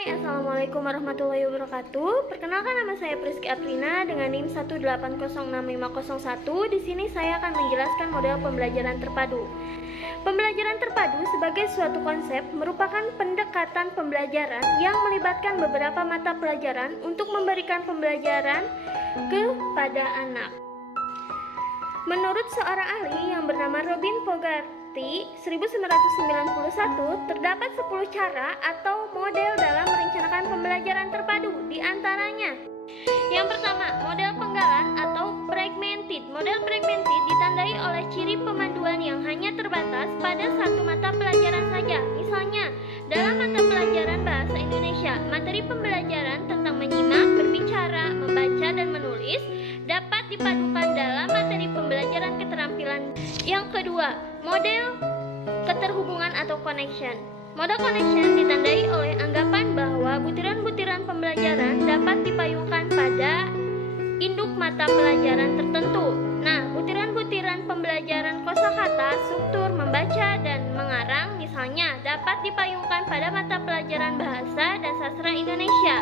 Hai, Assalamualaikum warahmatullahi wabarakatuh. Perkenalkan, nama saya Priski Aprina dengan NIM 1806501. Di sini saya akan menjelaskan model pembelajaran terpadu. Pembelajaran terpadu sebagai suatu konsep merupakan pendekatan pembelajaran yang melibatkan beberapa mata pelajaran untuk memberikan pembelajaran kepada anak. Menurut seorang ahli yang bernama Robin Fogarty 1991, terdapat 10 cara atau model dalam merencanakan pembelajaran terpadu. Di antaranya, yang pertama, model penggalan atau fragmented. Model fragmented ditandai oleh ciri pemanduan yang hanya terbatas pada satu mata pelajaran saja. Misalnya, dalam mata pelajaran Bahasa Indonesia, materi pembelajaran tentang menyimak, berbicara, membaca, dan menulis dapat dipadukan dalam materi pembelajaran keterampilan. Yang kedua, model keterhubungan atau connection. Model connection ditandai oleh anggapan bahwa butiran-butiran pembelajaran dapat dipayungkan pada induk mata pelajaran tertentu. Nah, butiran-butiran pembelajaran kosakata, struktur, membaca, dan mengarang misalnya dapat dipayungkan pada mata pelajaran Bahasa dan Sastra Indonesia.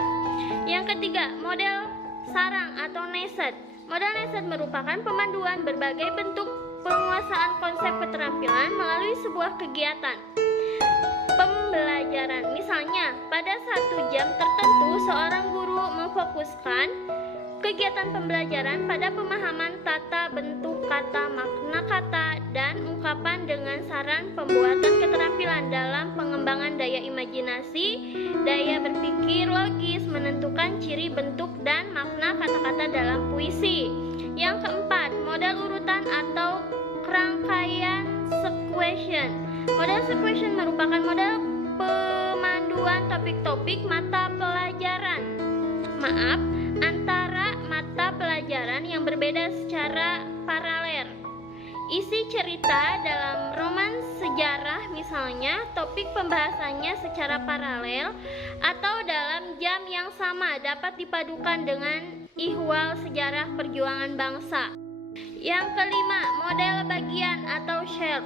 Yang ketiga, model sarang atau nested. Model nested merupakan pemanduan berbagai bentuk penguasaan konsep keterampilan melalui sebuah kegiatan pembelajaran. Misalnya, pada 1 jam tertentu, seorang guru memfokuskan kegiatan pembelajaran pada pemahaman tata bentuk kata, makna kata, dan ungkapan dengan saran pembuatan keterampilan dalam pengembangan daya imajinasi, daya berpikir logis, menentukan ciri bentuk dan makna kata-kata dalam puisi. Yang keempat, model urutan atau rangkaian sequential. Model sequential merupakan model pemanduan topik-topik mata pelajaran. Antara mata pelajaran yang berbeda secara paralel. Isi cerita dalam roman sejarah misalnya, topik pembahasannya secara paralel atau dalam jam yang sama dapat dipadukan dengan ihwal sejarah perjuangan bangsa. Yang kelima, model bagian atau shared.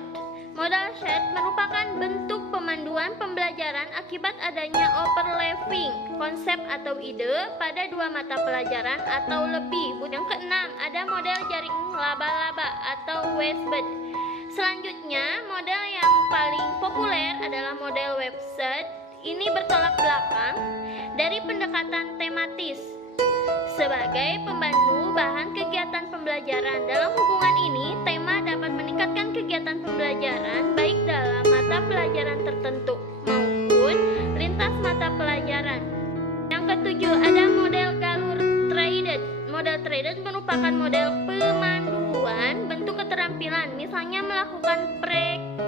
Model shared merupakan bentuk pemanduan pembelajaran akibat adanya overlapping konsep atau ide pada 2 mata pelajaran atau lebih. Yang keenam, ada model jaring laba-laba atau website. Selanjutnya, model yang paling populer adalah model website. Ini bertolak belakang dari pendekatan tematis sebagai pembantu bahan kegiatan pembelajaran. Dalam hubungan ini, tema dapat meningkatkan kegiatan pembelajaran baik dalam mata pelajaran tertentu maupun lintas mata pelajaran. Yang ketujuh, ada model galur traded. Model traded merupakan model pemanduan bentuk keterampilan, misalnya melakukan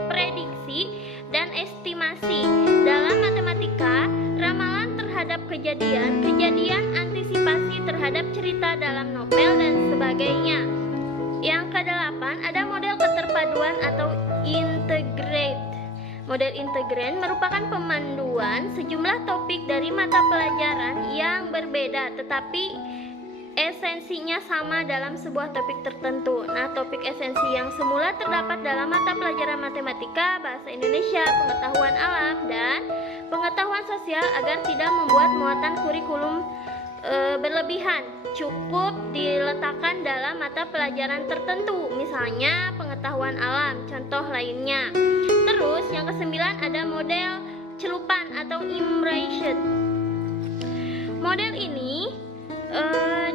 prediksi dan estimasi. Dalam matematika, ramalan terhadap kejadian, antisipasi terhadap cerita dalam novel, dan sebagainya. Yang kedelapan, ada model keterpaduan atau integrate. Model integrate merupakan pemanduan sejumlah topik dari mata pelajaran yang berbeda tetapi esensinya sama dalam sebuah topik tertentu. Nah, topik esensi yang semula terdapat dalam mata pelajaran matematika, bahasa Indonesia, pengetahuan alam, dan pengetahuan sosial agar tidak membuat muatan kurikulum berlebihan, cukup diletakkan dalam mata pelajaran tertentu, misalnya pengetahuan alam, contoh lainnya. Terus yang kesembilan, ada model celupan atau immersion. Model ini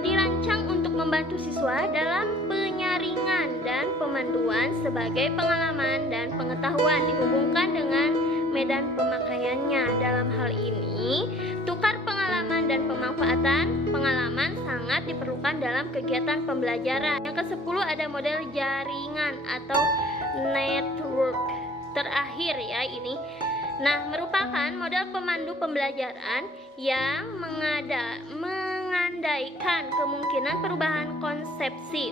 dirancang untuk membantu siswa dalam penyaringan dan pemanduan sebagai pengalaman dan pengetahuan dihubungkan dengan medan pemakaiannya. Dalam hal ini, tukar pengalaman dan pemanfaatan pengalaman sangat diperlukan dalam kegiatan pembelajaran. Yang ke-10, ada model jaringan atau network. Terakhir ya ini. Nah, merupakan model pemandu pembelajaran yang mengandaikan kemungkinan perubahan konsepsi,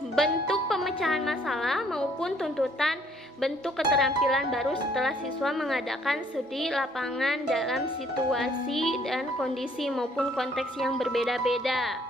bentuk pemecahan masalah maupun tuntutan bentuk keterampilan baru setelah siswa mengadakan studi lapangan dalam situasi dan kondisi maupun konteks yang berbeda-beda.